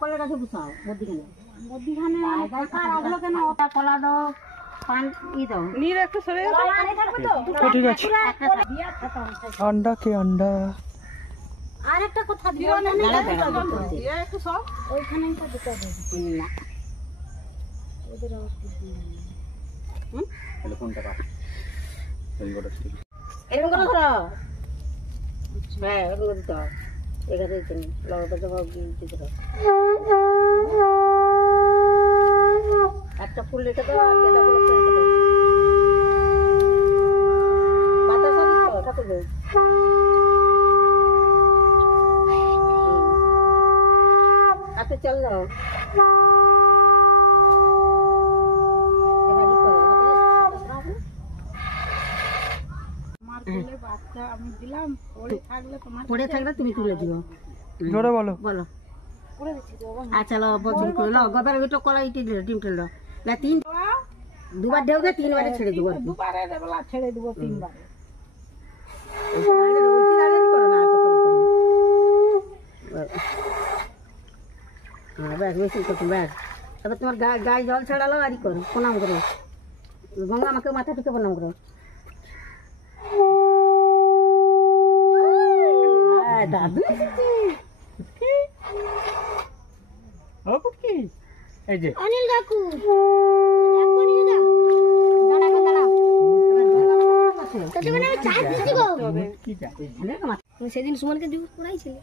কলের গাছে বসাও মধ্যিখানে রাখলো কেন কলা দাও পান ই দাও নীর একটু সরে ঠিক আছে अंडा के अंडा আর একটা কথা দিও না একটু সব ওইখানেই তো দুটো দেব না ওদের তাহলে কোনটা কাট তৈরি করতে ঠিক এরকম করে ধরো হ্যাঁ এরকম করে দাও এখানে তুমি লবটা দাও দিতে দাও একটা ফুল রেখে দাও আর গেঁদা ফুল রেখে দাও বাতাসা দিও কত দেব আচ্ছা চল যাও এবারে করো আমার কোলে বাচ্চা আমি দিলাম পড়ে থাকলে তুমি তুলে দিও জোরে বলো বলো আচ্ছা লো বলছি করে নাও গবের ওইটা কলা ইটি দিল ডিম তেল দাও না তিন দুবার ঢেউ দিয়ে তিনবারে ছেড়ে দেবো দুবারে দেবলা ছেড়ে দেবো তিনবারে হ্যাঁ ব্যাস বেশি করছো ব্যাস এবার তোমার গায়ে জল ছাড়ালো আর ই করো প্রণাম করো গঙ্গা আমাকে মাথা থেকে প্রণাম করো দাদু ও কুটকি এই যে অনিল কাকু দেখো নিয়ে দাও দাঁড়াও দাঁড়াও তো তুমি না চা দিছি গো কি চা সেদিন সুমনকে দিব পড়াইছিলে